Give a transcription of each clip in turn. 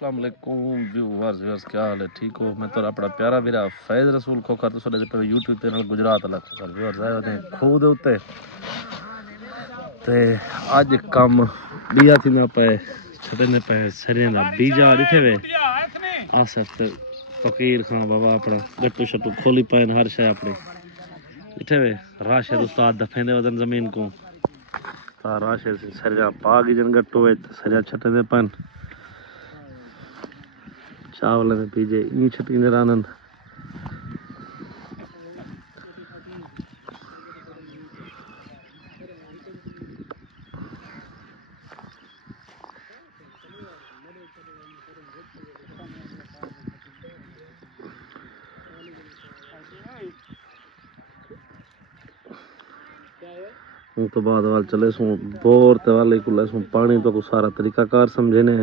अस्सलाम वालेकुम व्यूअर्स क्या हाल है ठीक हो। मैं तो अपना प्यारा वीरा फैज़ रसूल खोखर तो पे यूट्यूब चैनल गुजरात वाला खोखर व्यूअर्स आए होते खूह दे उत्ते ते अज कम बीजा थींदा पे छटने पे सरियां दा बीजा दिथे वे आसफ फकीर खान बाबा अपना गट्टू शट्टू खोली पाइन हर शय अपने दिथे वे राशिद उस्ताद दफेंदे वजन जमीन को ता राशिद सरियां पा गिजन गट्टू वे सरियां छटने पन चावल में पीजे इन छटींदे आनंद तो बाद वाल चले सू बोर ते वाले कुले सू पानी तो को सारा तरीका कार समझे ने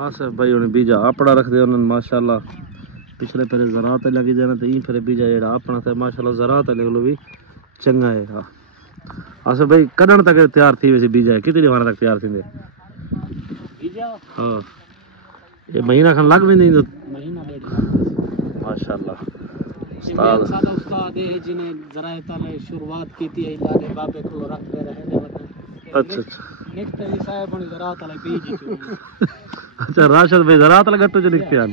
आसिफ भाई उन्हें बीजा अपना रख दे उन्होंने माशाल्लाह पिछले फिर ज़रात लगी जाना तो ई फिर बीजा जेड़ा अपना थे माशाल्लाह ज़रात लगलो भी चंगा है। हां आसिफ भाई कदन तक तैयार थी वैसे बीजा कितनी बार तक तैयार थींदे बीजा? हां ये महीना खन लग वेंदी महीना डेढ़ माशाल्लाह उस्ताद सादा उस्ताद है जिन्हें जरा ताले शुरुआत की थी इलाके बाबे को रख दे रहे हैं। अच्छा निकते ही साहब ने जरा ताले बीज अच्छा राशिद भाई जरा ताले गट्टू च निकते आन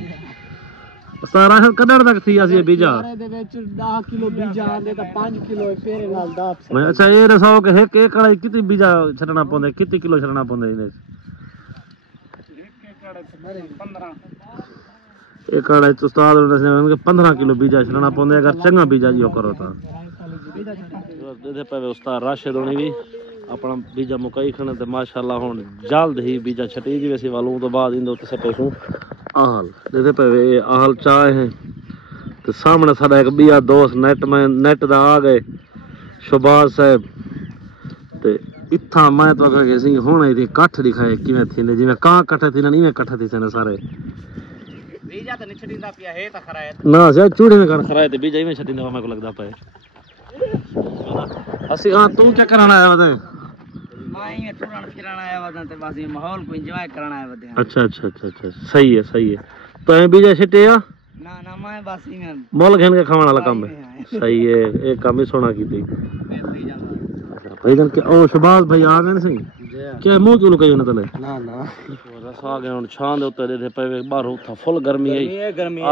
उस्ताद राशिद कदर तक थी असि बीजा दे विच 10 किलो बीजा आंदे ता 5 किलो पेरे नाल दाप से अच्छा ये रसाओ के एक कड़ाई कितनी बीजा छटना पौंदे कितनी किलो छटना पौंदे इने एक कड़ाई 15 एक कड़ाई उस्ताद ने 15 किलो बीजा छटना पौंदे अगर चंगा बीजा जियो करो ता दे पे उस्ताद राशिद होनी भी अपना बीजा मुकाई खने ते माशाल्लाह हुन जल्द ही बीजा छटी दी वैसे वालों तो बाद इंदे उत्ते सटे सू आहल दे पे आहल चाय है ते सामने साडा एक बिया दोस्त नेट दा आ गए शहबाज साहब ते इत्था मैं तो कह सी हुन इदी कठ दिखाए किवें थिंदे जिवें कां कठ थी ना इवें कठ थी सने सारे बीजा तो नहीं छटींदा पिया है ता खराए ना से चूड़े में कर खराए ते बीजा इवें छटींदा मेरे को लगदा पे असि हां तू क्या कराना आया वदे मैं ये टुरन फिरन आया वदे ते बस ये माहौल को एंजॉय करना आया वदे। अच्छा अच्छा अच्छा अच्छा सही है तो बीजा छटे या ना ना मैं बस इवें मोल घेन के खावन वाला काम है सही है एक काम ही सोना की थी भाई जन के ओ शहबाज भाई आ गए सही क्या मुंह क्यों लुकाई ना तले ना ना रस आ गए हुन छां दे उत्ते दे पे बाहर उठा फुल गर्मी है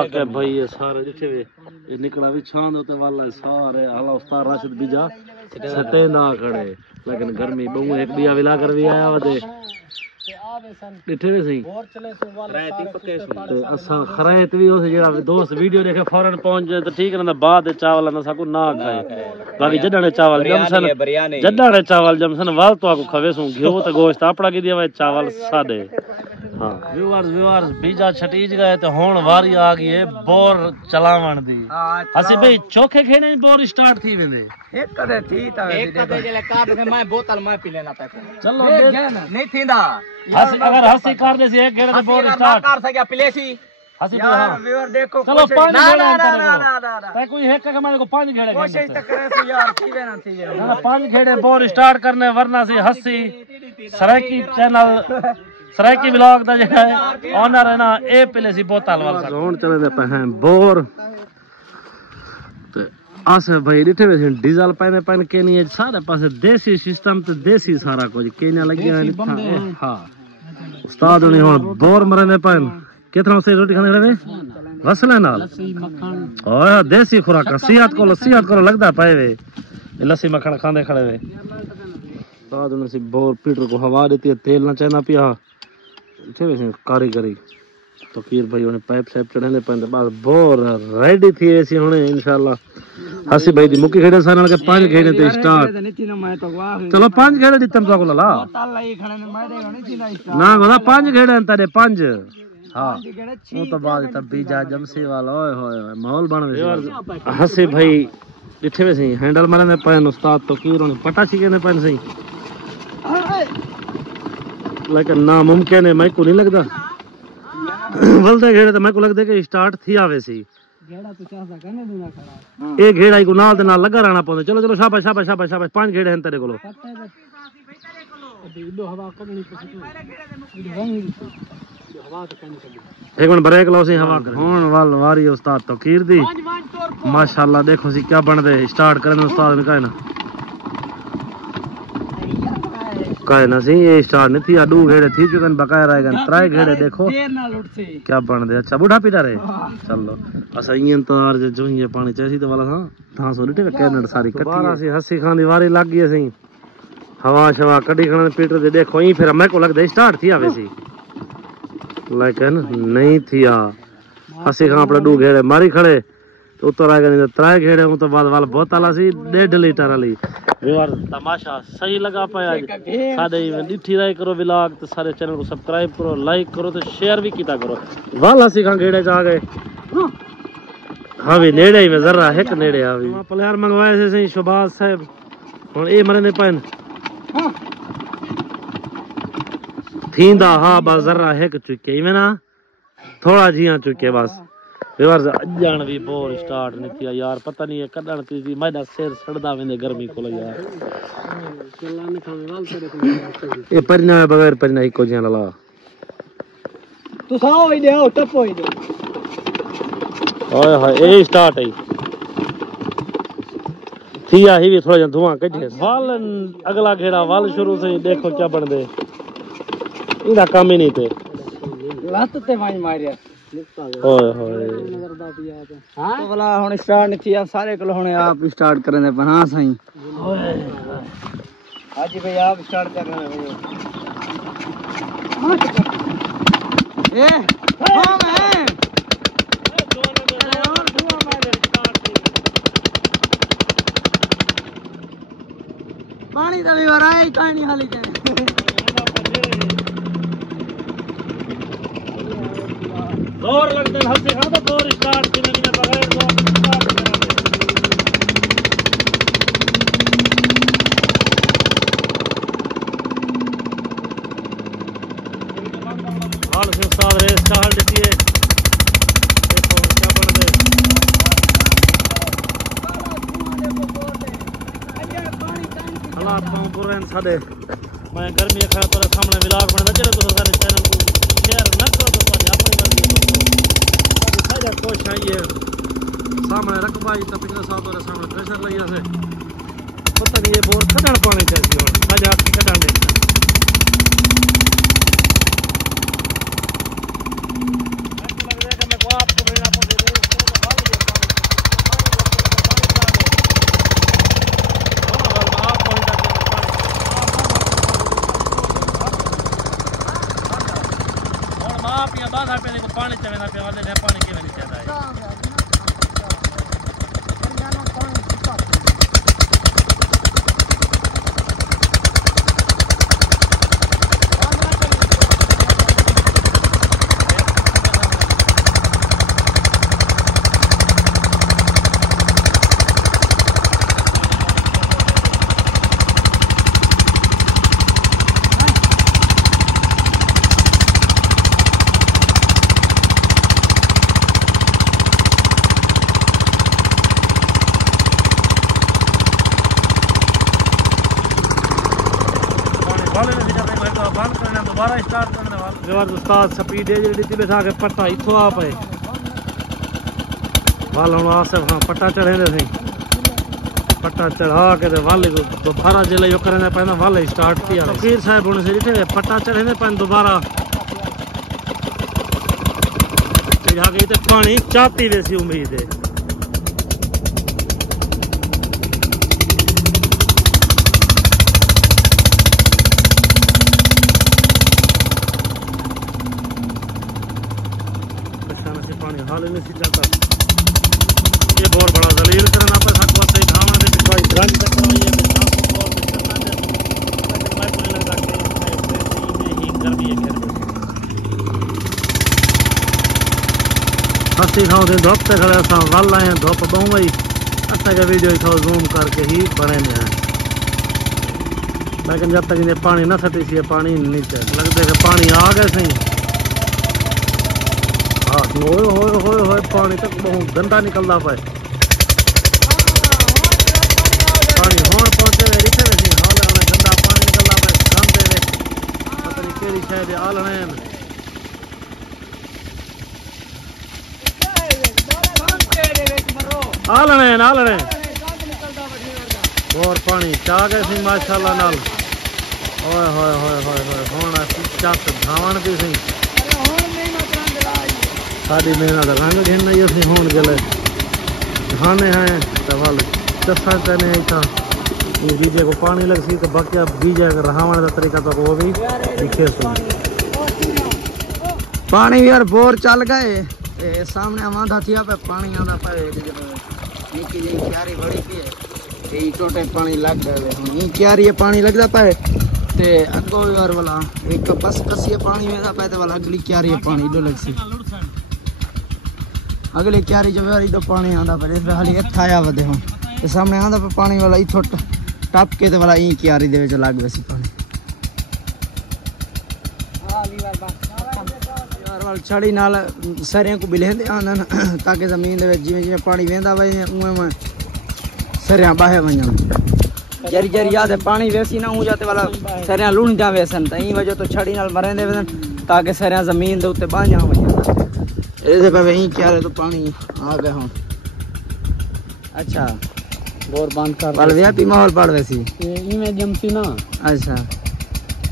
आके भाई ये सारे दिखे वे ये निकला भी छां दे उत्ते वाला सारे आला उस्ताद राशिद बीजा छटे ना खड़े लेकिन गर्मी बहु एक बिया विला कर भी आया वदे दिखे वे सही और चले सो वाला ते असा खरायत भी उस जेड़ा दोस्त वीडियो देखे फौरन पहुंच जाए तो ठीक रहंदा बाद चावल ना साकू ना खाए बाकी जडने चावल जमसन वाल तो आको खवे सू घियो तो गोश्त अपना की दिया चावल सादे। हां व्यूअर्स बीजा छटीज गए तो हुन वारी आ गई है बोर चलावण दी असि भाई चोखे खेने बोर स्टार्ट थी वेंदे एक कदे थी ता एक कदे जेले काट के मैं बोतल मैं पी लेना पे चलो नहीं थींदा हस अगर हसी कर दे एक गेड़े बोर स्टार्ट कर सके पिलेसी हसी यार व्यूअर देखो चलो 5 ना कोई एक के माने को 5 घेड़े कोशिश तो करे सो यार थीवे ना 5 घेड़े बोर स्टार्ट करने वरना से हसी सराकी चैनल सराकी ब्लॉग दा जेड़ा है ओनर है ना ए पहले सी बोतल वाला हुन चले दे पे हैं बोर ते आसे भाई दिथे वे डीजल पाने के नहीं सारे पासे देसी सिस्टम ते देसी सारा कुछ केना लगिया है। हां उस्ताद ने हुन बोर मरने पान कितना से रोटी खाने रहे वसले नाल लस्सी मक्खन ओए देसी खुराक सेहत को लगदा पाए वे लस्सी मक्खन खांदे खड़े वे उस्ताद ने सी बोर पीटर को हवा देती है तेल ना चाहना पिया थे कारीगरी फकीर भाई उन्हें पाइप साइप चढ़ाने पे बस बोर रेडी थी ऐसी हुने इंशाल्लाह हसी भाई दी मुकी खेड़े सानल के 5 खेड़े ते स्टार्ट चलो 5 खेड़े दितम तो ला ना गोदा 5 खेड़े तारे 5 हां वो तो बाद तब बीजा जमसी वाला ओए होए माहौल बन वे हसी भाई दिथे वे सही हैंडल मारने पन उस्ताद फकीर उन्हें पता छिके ने पन सही लेकिन नामुमकिन है मैं को नहीं लगता वलदे घेड़े तो मैं को लगदे कि स्टार्ट थी आवे सी घेड़ा तो चाहता करने दूना खड़ा एक घेड़ा को नाल दे नाल लगा रहना पौंदा चलो शाबाश 5 घेड़े हैं तेरे कोलो एक मिनट ब्रेक लो सी हवा कर हुन वाल वारी उस्ताद तकीर दी माशाल्लाह देखो सी क्या बन दे स्टार्ट करन उस्ताद ने कहे ना सी ये स्टार्ट नहीं थी अडू घेड़े थी चुकन बकाया रह गन त्राई घेड़े देखो देर नाल उठसे क्या बन दे अच्छा बूढ़ा पीटा रहे चलो असा ई इंतजार जो ये पानी चाहिए तो वाला हां था सो लिटे कैनेड सारी कट्टी बारा सी हसी खान दी वारी लग गई सी हवा शवा कड़ी खान पीटर दे देखो ई फिर मैं को लगदा स्टार्ट थी आवे सी लेकिन नहीं थिया हसी खां अपने डू घेड़े मारी खड़े तो उतर आ गए त्राई घेड़े हूं तो बाद वाल बहुत आला सी 1.5 लीटर वाली व्यवहार तमाशा सही लगा पाया साडे डिठी राय करो व्लॉग तो सारे चैनल को सब्सक्राइब करो लाइक करो तो शेयर भी कीता करो वाल हसी खां घेड़े जा गए हां भी नेड़े ही में जरा एक नेड़े आ भी प्लेयर मंगवाए से सही शहबाज साहब हुन ए मरे ने पाइन थींदा हां बस जरा एक चुके में ना थोड़ा जिया चुके बस व्यवहार अजन भी बोर स्टार्ट नहीं किया यार पता नहीं है कदन की मैदा सिर सड़दा वेंदे गर्मी को यार चलाने खाने वाल तेरे ये परना बगैर परना ही को जिया लला तू साओ ही दे टपो ही दे ओए हाय ए स्टार्ट है थिया ही भी थोड़ा जा धुआं कढे वाल अगला घेड़ा वाल शुरू से देखो क्या बन दे इदा काम ही नहीं थे लत ते वाई मारिया ओए होए हां तो वाला हुन स्टार्ट नहीं किया सारे को हुन आप स्टार्ट करने दे पर हां सही ओए हाजी भाई आप स्टार्ट कर रहे हैं ए हां मैं पानी तो भी भरा है कहानी हाली जाए और लगते हैं हल्के खाना तो और स्टार्ट की नहीं बगैर तो स्टार्ट हाल से उस्ताद रेस का हाल देखिए देखो क्या बन गए हालात पाऊं पूरे सादे मैं गर्मी खा पर सामने व्लॉग बन चले तो सारे चैनल को शेयर न करो तो अपनी मर्जी कोशिश आई है सामने रकबा ही तो पिछले साल तो सामने प्रेशर लिया से पता नहीं ये बोर कटण पानी चाहिए और आज हाथ कटण दे पानी चलेगा पे वाले पानी के नहीं चाहता है दोबारा स्टार्ट करने वाला व्यवहार उस्ताद स्पीड है जी बैठा के पट्टा इथों आ पे वाल हम आसफ हां पट्टा चढ़े दे पट्टा चढ़ा के वाले दोबारा जिले जो करने पैना वाले स्टार्ट किया फकीर साहब होने से जिथे पट्टा चढ़े ने पैन दोबारा चढ़ा के ते पानी चाहती वैसी उम्मीद है हाल नहीं सी चलता ये बहुत बड़ा जलील करना पर हक वास्ते धावन दे कोई ग्रंथ तक करवाई है साफ और करना है मैं लगा के ही गर्मी है खेल हस्ती खाओ दे धूप ते खड़े सा वाल आए धूप बहु गई अच्छा का वीडियो थोड़ा जूम करके ही बने में है लेकिन जब तक ये पानी ना सटी सी पानी नीचे लगते कि पानी आ गए सही होए पानी तक बहुत गंदा निकलता पाए पानी होन पहुंचे वे रिथे वे हाल है गंदा पानी निकलता पाए गंदे वे केरी शायद आलने आलने और पानी चा गए सी माशाल्लाह नाल ओए होए होए होए होए हुण चक धावण दी सी साडी मेहनत रंग घेन नहीं असी हुण गले खाने हैं तो वाल चसा तने इथा ये बीजे को पानी लग सी तो बाकी बीजे का रहावण का तरीका तो वो भी दिखे सो पानी यार बोर चल गए ते सामने आंदा थिया पे पानी आंदा पे निकी जी क्यारी बड़ी पी है ते टोटे पानी लग गए हुन ई क्यारी पानी लगदा पे ते अगो यार वाला एक बस कसिए पानी वेदा पे ते वाला अगली क्यारी पानी दो लग सी अगली क्यारी जब यार इधर पानी आंदा पे इस हाली इत्था आया वदे हुन ते सामने आंदा पे पानी वाला इथो टप के ते वाला ई क्यारी दे विच लग वसी पानी यार वाल छड़ी नाल सरियां को बिलेंदे आंदन ताकि जमीन दे विच जिवें जिवें पानी वेंदा वे उवें सरियां बाहे वणन जरी जरी याद है पानी वैसी ना हो जाते वाला सरियां लुण जा वैसन त ई वजह तो छड़ी नाल मरेंदे वन ताकि सरियां जमीन दे उत्ते बांझा वणन ऐसे पे वही क्या है तो पानी आ गया हूं अच्छा बोर बंद कर वाल व्यापी माहौल पड़ वैसी ई में जमसी ना अच्छा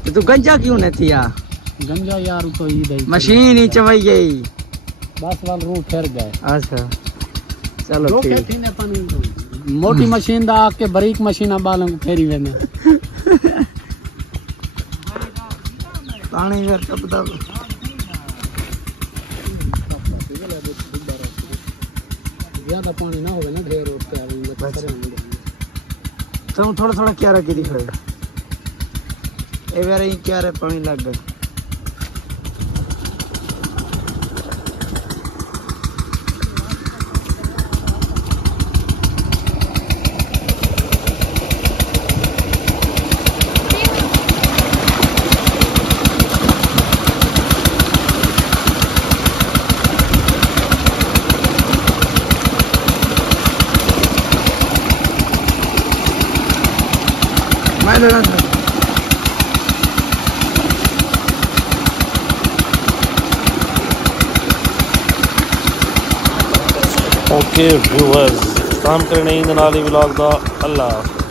तो तू गंजा क्यों नहीं थिया गंजा यार तो ई दई मशीन ही चवई गई बस वाल रू ठहर गए अच्छा चलो ठीक थी ने पानी मोटी मशीन दा के बारीक मशीना बालन को फेरी वेने पानी यार टपदा ज्यादा पानी ना होवे ना ढेर उसके तो थोड़ा थोड़ा क्यारा की दिख रहा है ए बारे ही क्यारे पानी लग गया ओके व्यूअर्स काम करने इन नाली व्लॉग दा अल्लाह।